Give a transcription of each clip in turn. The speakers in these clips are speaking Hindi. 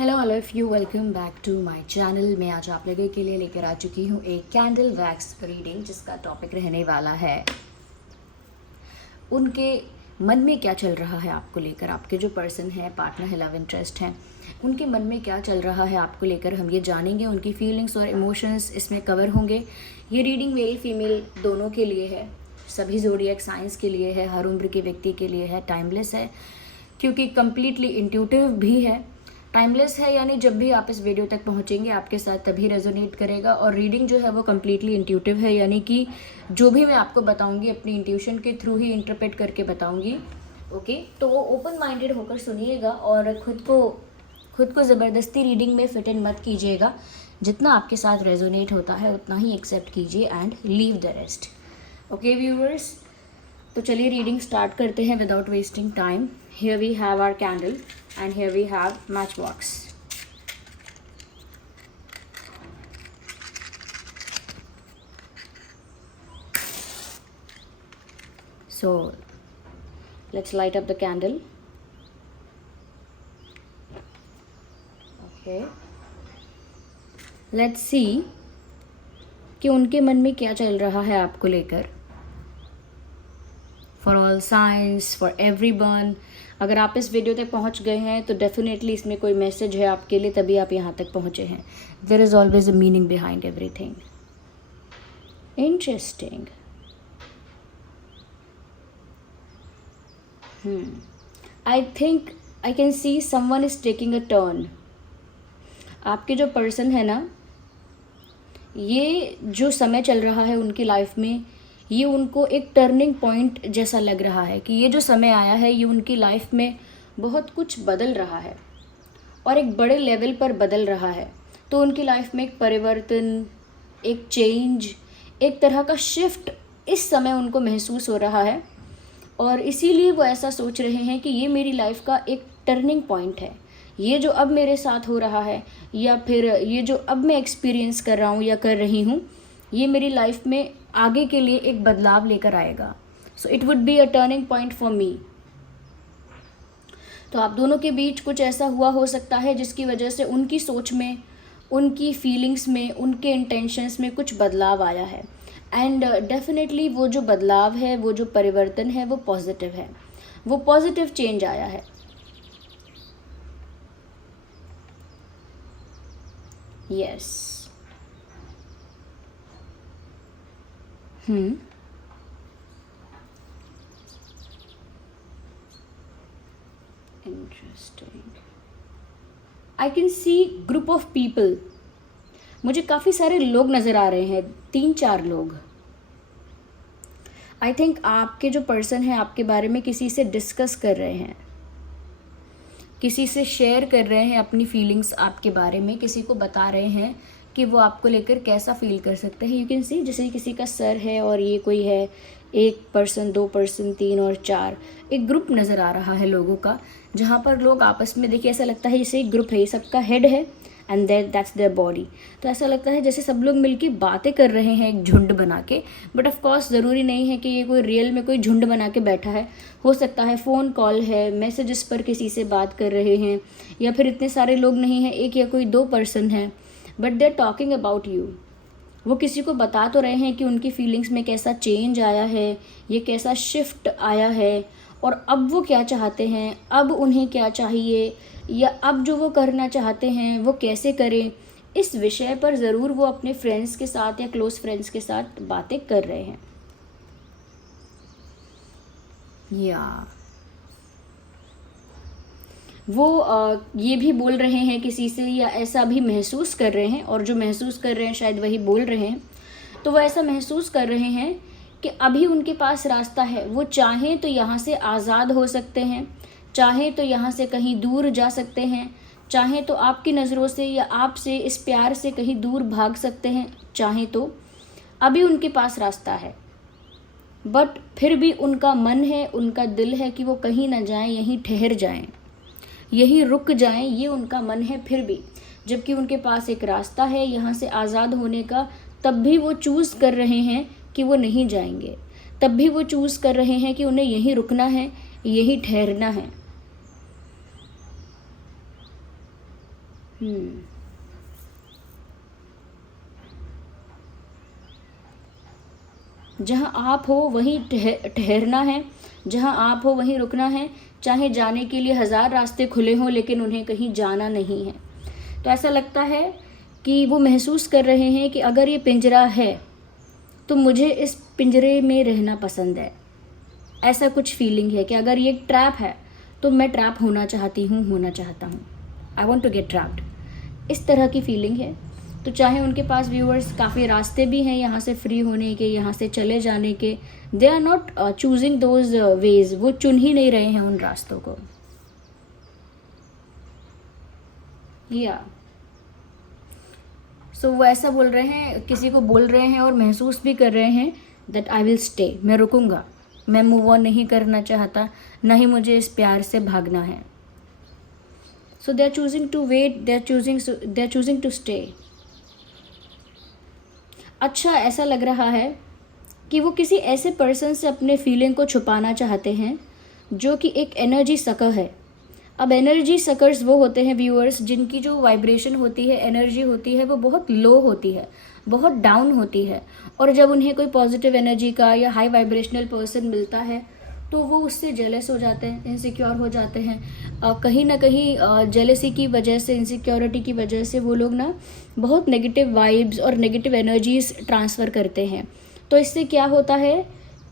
Hello all of you, welcome back to my channel. मैं आज आप लोगों के लिए लेकर आ चुकी हूँ एक कैंडल वैक्स रीडिंग, जिसका टॉपिक रहने वाला है उनके मन में क्या चल रहा है आपको लेकर। आपके जो पर्सन है, पार्टनर है, लव इंटरेस्ट हैं, उनके मन में क्या चल रहा है आपको लेकर, हम ये जानेंगे। उनकी फीलिंग्स और इमोशंस इसमें कवर होंगे। ये रीडिंग मेल फीमेल दोनों के लिए है, सभी ज़ोडिएक साइंस के लिए है, हर उम्र के व्यक्ति के लिए है, टाइमलेस है क्योंकि कम्प्लीटली इंट्यूटिव भी है। टाइमलेस है यानी जब भी आप इस वीडियो तक पहुंचेंगे आपके साथ तभी रेजोनेट करेगा। और रीडिंग जो है वो कम्प्लीटली इंट्यूटिव है, यानी कि जो भी मैं आपको बताऊंगी अपनी इंट्यूशन के थ्रू ही इंटरप्रेट करके बताऊंगी। ओके, तो वो ओपन माइंडेड होकर सुनिएगा और खुद को ज़बरदस्ती रीडिंग में फिट इन मत कीजिएगा। जितना आपके साथ रेजोनेट होता है उतना ही एक्सेप्ट कीजिए and leave the rest. Okay viewers, तो चलिए रीडिंग स्टार्ट करते हैं without wasting time. Here we have our candle and here we have matchbox. So let's light up the candle. Okay, let's see कि उनके मन में क्या चल रहा है आपको लेकर। For all science, for everyone, अगर आप इस वीडियो तक पहुंच गए हैं तो डेफिनेटली इसमें कोई मैसेज है आपके लिए, तभी आप यहाँ तक पहुँचे हैं। There is always a meaning behind everything. Interesting. I think I can see someone is taking a turn. आपके जो पर्सन है ना, ये जो समय चल रहा है उनकी लाइफ में, ये उनको एक टर्निंग पॉइंट जैसा लग रहा है कि ये जो समय आया है ये उनकी लाइफ में बहुत कुछ बदल रहा है और एक बड़े लेवल पर बदल रहा है। तो उनकी लाइफ में एक परिवर्तन, एक चेंज, एक तरह का शिफ्ट इस समय उनको महसूस हो रहा है और इसीलिए वो ऐसा सोच रहे हैं कि ये मेरी लाइफ का एक टर्निंग पॉइंट है। ये जो अब मेरे साथ हो रहा है या फिर ये जो अब मैं एक्सपीरियंस कर रहा हूँ या कर रही हूँ, ये मेरी लाइफ में आगे के लिए एक बदलाव लेकर आएगा। So it would be a turning point for me. तो आप दोनों के बीच कुछ ऐसा हुआ हो सकता है जिसकी वजह से उनकी सोच में, उनकी फीलिंग्स में, उनके इंटेंशंस में कुछ बदलाव आया है। एंड डेफिनेटली वो जो बदलाव है, वो जो परिवर्तन है, वो पॉजिटिव है, वो पॉजिटिव चेंज आया है। Yes. Interesting. I can see group of people. मुझे काफ़ी सारे लोग नज़र आ रहे हैं, 3-4 लोग। आई थिंक आपके जो पर्सन है आपके बारे में किसी से डिस्कस कर रहे हैं, किसी से शेयर कर रहे हैं अपनी फीलिंग्स आपके बारे में, किसी को बता रहे हैं कि वो आपको लेकर कैसा फील कर सकते हैं। यू कैन सी जैसे किसी का सर है और ये कोई है, 1 पर्सन, 2 पर्सन, 3 और 4, एक ग्रुप नज़र आ रहा है लोगों का, जहाँ पर लोग आपस में, देखिए ऐसा लगता है जैसे एक ग्रुप है, ये सबका हेड है एंड दैट्स देयर बॉडी। तो ऐसा लगता है जैसे सब लोग मिलके बातें कर रहे हैं एक झुंड बना के। बट ऑफ कोर्स ज़रूरी नहीं है कि ये कोई रियल में कोई झुंड बना के बैठा है। हो सकता है फ़ोन कॉल है, मैसेजेस पर किसी से बात कर रहे हैं, या फिर इतने सारे लोग नहीं हैं, 1 या कोई 2 पर्सन हैं, but they are talking about you. वो किसी को बता तो रहे हैं कि उनकी फीलिंग्स में कैसा चेंज आया है, ये कैसा शिफ्ट आया है और अब वो क्या चाहते हैं, अब उन्हें क्या चाहिए, या अब जो वो करना चाहते हैं वो कैसे करें। इस विषय पर ज़रूर वो अपने फ्रेंड्स के साथ या क्लोज फ्रेंड्स के साथ बातें कर रहे हैं। या वो ये भी बोल रहे हैं किसी से, या ऐसा भी महसूस कर रहे हैं, और जो महसूस कर रहे हैं शायद वही बोल रहे हैं। तो वो ऐसा महसूस कर रहे हैं कि अभी उनके पास रास्ता है। वो चाहें तो यहाँ से आज़ाद हो सकते हैं, चाहें तो यहाँ से कहीं दूर जा सकते हैं, चाहें तो आपकी नज़रों से या आपसे, इस प्यार से कहीं दूर भाग सकते हैं, चाहें तो अभी उनके पास रास्ता है। बट फिर भी उनका मन है, उनका दिल है कि वो कहीं ना जाएं, यहीं ठहर जाएं, यहीं रुक जाएं, ये उनका मन है फिर भी। जबकि उनके पास एक रास्ता है यहाँ से आज़ाद होने का, तब भी वो चूज़ कर रहे हैं कि वो नहीं जाएंगे, तब भी वो चूज़ कर रहे हैं कि उन्हें यहीं रुकना है, यहीं ठहरना है। जहाँ आप हो वहीं ठहरना है, जहाँ आप हो वहीं रुकना है। चाहे जाने के लिए 1000 रास्ते खुले हों, लेकिन उन्हें कहीं जाना नहीं है। तो ऐसा लगता है कि वो महसूस कर रहे हैं कि अगर ये पिंजरा है तो मुझे इस पिंजरे में रहना पसंद है। ऐसा कुछ फीलिंग है कि अगर ये एक ट्रैप है तो मैं ट्रैप होना चाहता हूँ। I want to get trapped. इस तरह की फीलिंग है। तो चाहे उनके पास व्यूअर्स काफ़ी रास्ते भी हैं यहाँ से फ्री होने के, यहाँ से चले जाने के, they are not choosing those ways, वो चुन ही नहीं रहे हैं उन रास्तों को। या सो वो ऐसा बोल रहे हैं, किसी को बोल रहे हैं और महसूस भी कर रहे हैं दैट आई विल स्टे, मैं रुकूंगा, मैं मूव ऑन नहीं करना चाहता, ना ही मुझे इस प्यार से भागना है। So they are choosing to wait, they are choosing to stay. अच्छा, ऐसा लग रहा है कि वो किसी ऐसे पर्सन से अपने फीलिंग को छुपाना चाहते हैं जो कि एक एनर्जी सकर है। अब एनर्जी सकर्स वो होते हैं व्यूअर्स जिनकी जो वाइब्रेशन होती है, एनर्जी होती है, वो बहुत लो होती है, बहुत डाउन होती है। और जब उन्हें कोई पॉजिटिव एनर्जी का या हाई वाइब्रेशनल पर्सन मिलता है तो वो उससे जेलस हो जाते हैं, इनसिक्योर हो जाते हैं। कहीं ना कहीं जेलसी की वजह से, इनसिक्योरिटी की वजह से वो लोग ना बहुत नेगेटिव वाइब्स और नेगेटिव एनर्जीज ट्रांसफ़र करते हैं। तो इससे क्या होता है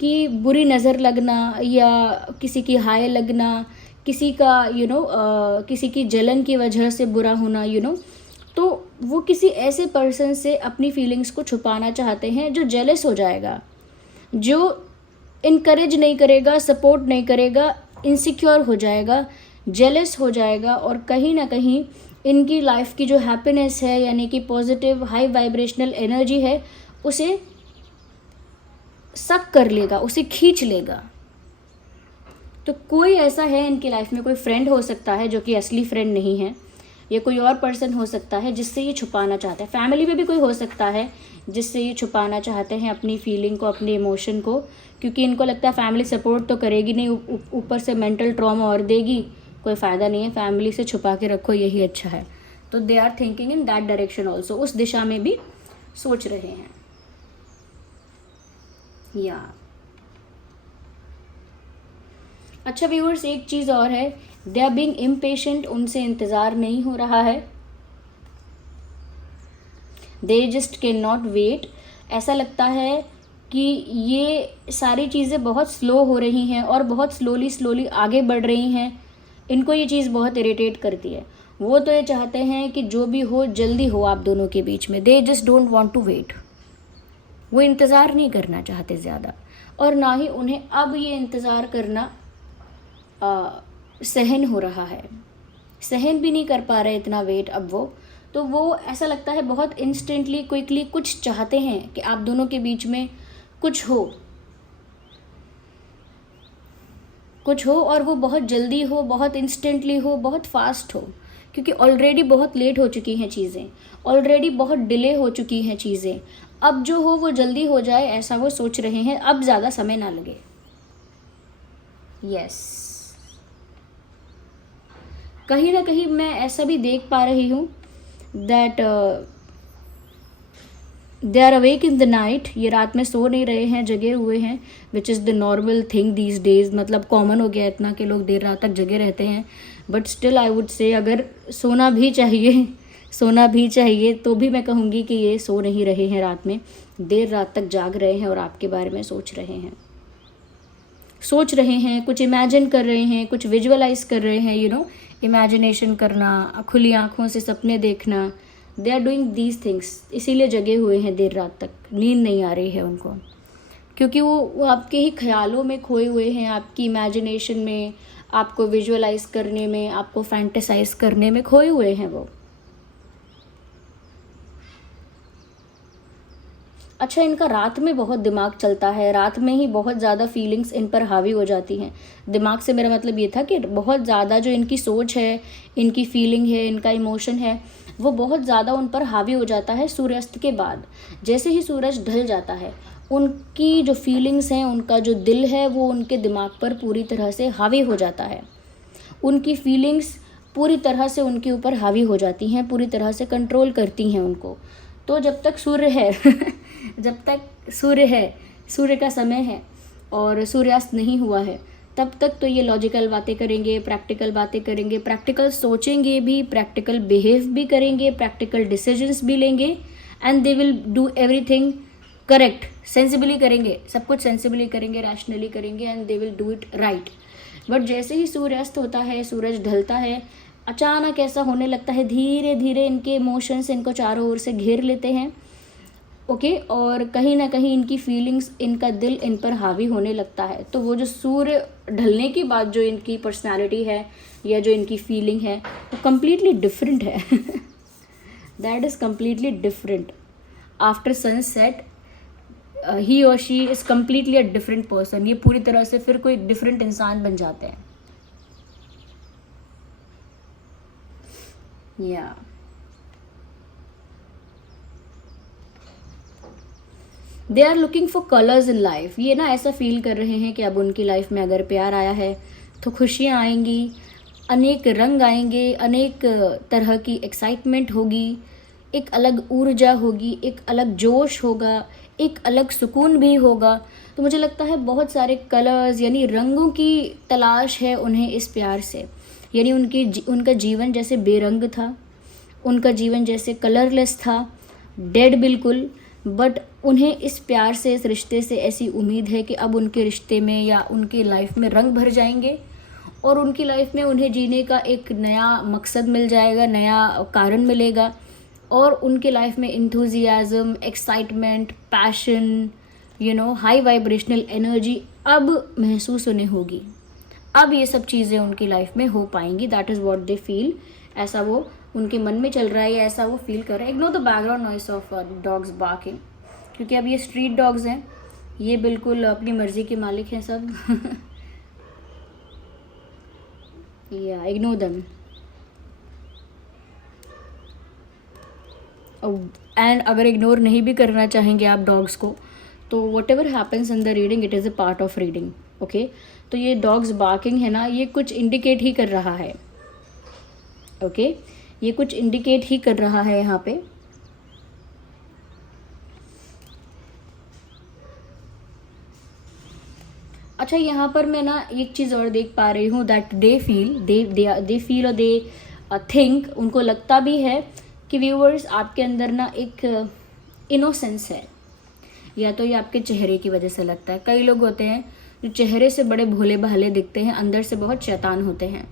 कि बुरी नज़र लगना या किसी की हाय लगना, किसी का किसी की जलन की वजह से बुरा होना, तो वो किसी ऐसे पर्सन से अपनी फीलिंग्स को छुपाना चाहते हैं जो जेलस हो जाएगा, जो इनकरेज नहीं करेगा, सपोर्ट नहीं करेगा, इनसिक्योर हो जाएगा, जेलस हो जाएगा और कहीं ना कहीं इनकी लाइफ की जो हैप्पीनेस है, यानी कि पॉजिटिव हाई वाइब्रेशनल एनर्जी है, उसे सक कर लेगा, उसे खींच लेगा। तो कोई ऐसा है इनकी लाइफ में, कोई फ्रेंड हो सकता है जो कि असली फ्रेंड नहीं है, या कोई और पर्सन हो सकता है जिससे ये छुपाना चाहता है। फैमिली में भी कोई हो सकता है जिससे ये छुपाना चाहते हैं अपनी फीलिंग को, अपने इमोशन को, क्योंकि इनको लगता है फैमिली सपोर्ट तो करेगी नहीं, ऊपर से मेंटल ट्रॉमा और देगी, कोई फ़ायदा नहीं है, फैमिली से छुपा के रखो, यही अच्छा है। तो they are thinking in that direction also, उस दिशा में भी सोच रहे हैं। या अच्छा व्यूअर्स, एक चीज़ और है, दे आर बीइंग इम्पेशेंट, उनसे इंतज़ार नहीं हो रहा है, they just can not wait. ऐसा लगता है कि ये सारी चीज़ें बहुत स्लो हो रही हैं और बहुत स्लोली आगे बढ़ रही हैं। इनको ये चीज़ बहुत इरिटेट करती है। वो तो ये चाहते हैं कि जो भी हो जल्दी हो आप दोनों के बीच में, they just don't want to wait. वो इंतज़ार नहीं करना चाहते ज़्यादा, और ना ही उन्हें अब ये इंतज़ार करना सहन हो रहा है, सहन भी नहीं कर पा रहे इतना वेट अब वो। तो वो ऐसा लगता है बहुत इंस्टेंटली, क्विकली कुछ चाहते हैं कि आप दोनों के बीच में कुछ हो, और वो बहुत जल्दी हो, बहुत इंस्टेंटली हो, बहुत फास्ट हो, क्योंकि ऑलरेडी बहुत लेट हो चुकी हैं चीज़ें, ऑलरेडी बहुत डिले हो चुकी हैं चीज़ें। अब जो हो वो जल्दी हो जाए, ऐसा वो सोच रहे हैं, अब ज़्यादा समय ना लगे। यस, कहीं ना कहीं मैं ऐसा भी देख पा रही हूँ that they are awake in the night, ये रात में सो नहीं रहे हैं, जगे हुए हैं, which is the normal thing these days. मतलब कॉमन हो गया इतना कि लोग देर रात तक जगे रहते हैं, but still I would say अगर सोना भी चाहिए तो भी मैं कहूँगी कि ये सो नहीं रहे हैं, रात में देर रात तक जाग रहे हैं और आपके बारे में सोच रहे हैं, कुछ इमेजिन कर रहे हैं, कुछ विजुअलाइज कर रहे हैं, इमेजिनेशन करना, खुली आँखों से सपने देखना। They are doing these things, इसीलिए जगे हुए हैं देर रात तक, नींद नहीं आ रही है उनको, क्योंकि वो आपके ही ख्यालों में खोए हुए हैं, आपकी इमेजिनेशन में, आपको विजुअलाइज करने में, आपको फैंटेसाइज करने में खोए हुए हैं वो। अच्छा, इनका रात में बहुत दिमाग चलता है, रात में ही बहुत ज़्यादा फीलिंग्स इन पर हावी हो जाती हैं। दिमाग से मेरा मतलब ये था कि बहुत ज़्यादा जो इनकी सोच है, इनकी फीलिंग है, इनका इमोशन है, वो बहुत ज़्यादा उन पर हावी हो जाता है सूर्यास्त के बाद। जैसे ही सूरज ढल जाता है, उनकी जो फीलिंग्स हैं, उनका जो दिल है, वो उनके दिमाग पर पूरी तरह से हावी हो जाता है। उनकी फीलिंग्स पूरी तरह से उनके ऊपर हावी हो जाती हैं, पूरी तरह से कंट्रोल करती हैं उनको। तो जब तक सूर्य है जब तक सूर्य है, सूर्य का समय है और सूर्यास्त नहीं हुआ है, तब तक तो ये लॉजिकल बातें करेंगे, प्रैक्टिकल बातें करेंगे, प्रैक्टिकल सोचेंगे भी, प्रैक्टिकल बिहेव भी करेंगे, प्रैक्टिकल डिसीजंस भी लेंगे, and they will do everything correct, sensibly करेंगे, सब कुछ सेंसिबली करेंगे, रैशनली करेंगे, and they will do it right. But जैसे ही सूर्य अस्त होता है, सूरज ढलता है, अचानक ऐसा होने लगता है, धीरे धीरे इनके इमोशंस इनको चारों ओर से घेर लेते हैं, ओके, और कहीं ना कहीं इनकी फीलिंग्स, इनका दिल इन पर हावी होने लगता है। तो वो जो सूर्य ढलने के बाद जो इनकी पर्सनालिटी है या जो इनकी फीलिंग है वो कम्प्लीटली डिफरेंट है that is completely different. After sunset ही और she is completely a different person. ये पूरी तरह से फिर कोई डिफरेंट इंसान बन जाते हैं। या they are looking for colours in life. ये ना ऐसा फील कर रहे हैं कि अब उनकी लाइफ में अगर प्यार आया है तो खुशियाँ आएंगी, अनेक रंग आएंगे, अनेक तरह की एक्साइटमेंट होगी, एक अलग ऊर्जा होगी, एक अलग जोश होगा, एक अलग सुकून भी होगा। तो मुझे लगता है बहुत सारे कलर्स यानी रंगों की तलाश है उन्हें इस प्यार से। यानी उनका जीवन जैसे बेरंग था, उनका जीवन जैसे कलरलेस था, डेड बिल्कुल, बट उन्हें इस प्यार से, इस रिश्ते से ऐसी उम्मीद है कि अब उनके रिश्ते में या उनके लाइफ में रंग भर जाएंगे और उनकी लाइफ में उन्हें जीने का एक नया मकसद मिल जाएगा, नया कारण मिलेगा, और उनके लाइफ में enthusiasm, excitement, passion, high vibrational energy अब महसूस उन्हें होगी। अब ये सब चीज़ें उनकी लाइफ में हो पाएंगी। That is what they feel. ऐसा वो उनके मन में चल रहा है या ऐसा वो फील कर रहे हैं। Ignore the background noise of dogs barking, क्योंकि अब ये स्ट्रीट डॉग्स हैं, ये बिल्कुल अपनी मर्जी के मालिक हैं सब या इग्नोर देम। एंड अगर इग्नोर नहीं भी करना चाहेंगे आप डॉग्स को, तो what ever happens in the reading it is a part of reading, okay. तो ये डॉग्स बार्किंग है ना, ये कुछ इंडिकेट ही कर रहा है, ओके, ये कुछ इंडिकेट ही कर रहा है यहाँ पे। अच्छा, यहाँ पर मैं ना एक चीज़ और देख पा रही हूँ, दैट दे फील और दे थिंक, उनको लगता भी है कि व्यूअर्स आपके अंदर ना एक इनोसेंस है, या तो ये आपके चेहरे की वजह से लगता है। कई लोग होते हैं जो चेहरे से बड़े भोले भाले दिखते हैं, अंदर से बहुत शैतान होते हैं,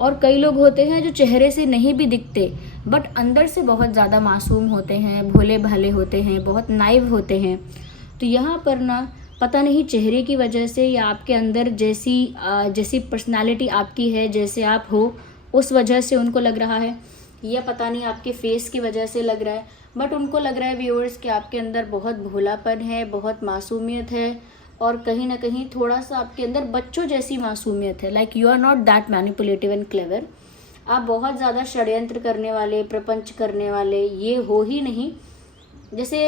और कई लोग होते हैं जो चेहरे से नहीं भी दिखते बट अंदर से बहुत ज़्यादा मासूम होते हैं, भोले भाले होते हैं, बहुत नाइव होते हैं। तो यहाँ पर ना पता नहीं चेहरे की वजह से या आपके अंदर जैसी पर्सनालिटी आपकी है, जैसे आप हो, उस वजह से उनको लग रहा है, या पता नहीं आपके फेस की वजह से लग रहा है, बट उनको लग रहा है व्यूअर्स कि आपके अंदर बहुत भोलापन है, बहुत मासूमियत है, और कहीं ना कहीं थोड़ा सा आपके अंदर बच्चों जैसी मासूमियत है। Like you are not that manipulative and clever. आप बहुत ज़्यादा षड्यंत्र करने वाले, प्रपंच करने वाले ये हो ही नहीं। जैसे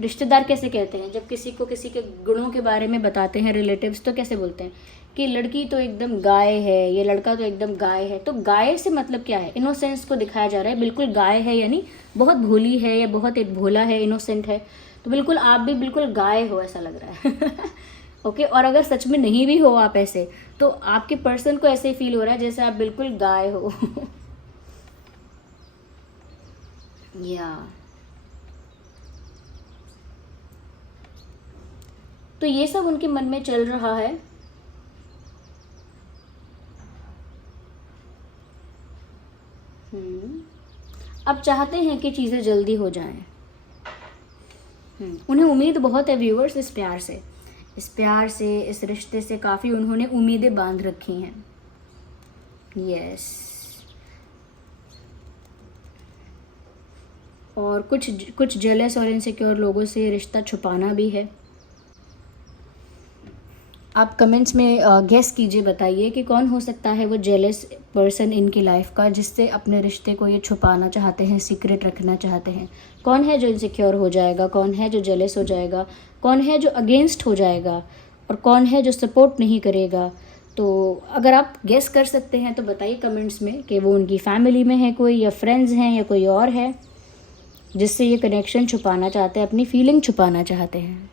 रिश्तेदार कैसे कहते हैं, जब किसी के गुणों के बारे में बताते हैं रिलेटिव्स, तो कैसे बोलते हैं कि लड़की तो एकदम गाय है, ये लड़का तो एकदम गाय है। तो गाय से मतलब क्या है? इनोसेंस को दिखाया जा रहा है, बिल्कुल गाय है, यानी बहुत भोली है या बहुत एक भोला है, इनोसेंट है। तो बिल्कुल आप भी बिल्कुल गाय हो ऐसा लग रहा है ओके। और अगर सच में नहीं भी हो आप ऐसे, तो आपके पर्सन को ऐसे ही फील हो रहा है जैसे आप बिल्कुल गाय हो या तो ये सब उनके मन में चल रहा है। अब चाहते हैं कि चीज़ें जल्दी हो जाएं। उन्हें उम्मीद बहुत है व्यूअर्स, इस प्यार से, इस रिश्ते से काफ़ी उन्होंने उम्मीदें बांध रखी हैं। यस, और कुछ जेलस और इनसिक्योर लोगों से रिश्ता छुपाना भी है। आप कमेंट्स में गेस कीजिए, बताइए कि कौन हो सकता है वो जेलस पर्सन इनकी लाइफ का, जिससे अपने रिश्ते को ये छुपाना चाहते हैं, सीक्रेट रखना चाहते हैं। कौन है जो इनसिक्योर हो जाएगा, कौन है जो जेलस हो जाएगा, कौन है जो अगेंस्ट हो जाएगा, और कौन है जो सपोर्ट नहीं करेगा। तो अगर आप गेस कर सकते हैं तो बताइए कमेंट्स में कि वो उनकी फैमिली में है कोई, या फ्रेंड्स हैं, या कोई और है जिससे ये कनेक्शन छुपाना चाहते हैं, अपनी फीलिंग छुपाना चाहते हैं।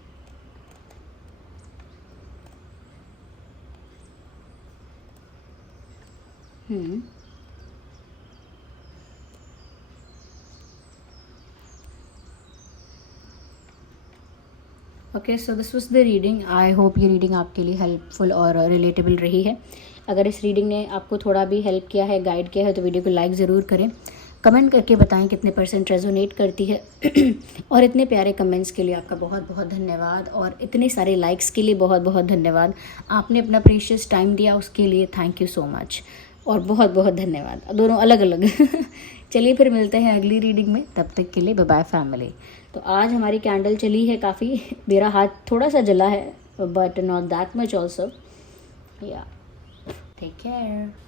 Okay, so this was the reading. I hope ये रीडिंग आपके लिए हेल्पफुल और रिलेटेबल रही है। अगर इस रीडिंग ने आपको थोड़ा भी हेल्प किया है, गाइड किया है, तो वीडियो को लाइक ज़रूर करें। कमेंट करके बताएं कितने % रेजोनेट करती है और इतने प्यारे कमेंट्स के लिए आपका बहुत बहुत धन्यवाद, और इतने सारे लाइक्स के लिए बहुत बहुत धन्यवाद। आपने अपना प्रीशियस टाइम दिया, उसके लिए थैंक यू सो मच, और बहुत बहुत धन्यवाद। दोनों अलग अलग चलिए फिर मिलते हैं अगली रीडिंग में, तब तक के लिए बाय बाय फैमिली। तो आज हमारी कैंडल चली है काफ़ी, मेरा हाथ थोड़ा सा जला है, but not that much also. या टेक केयर।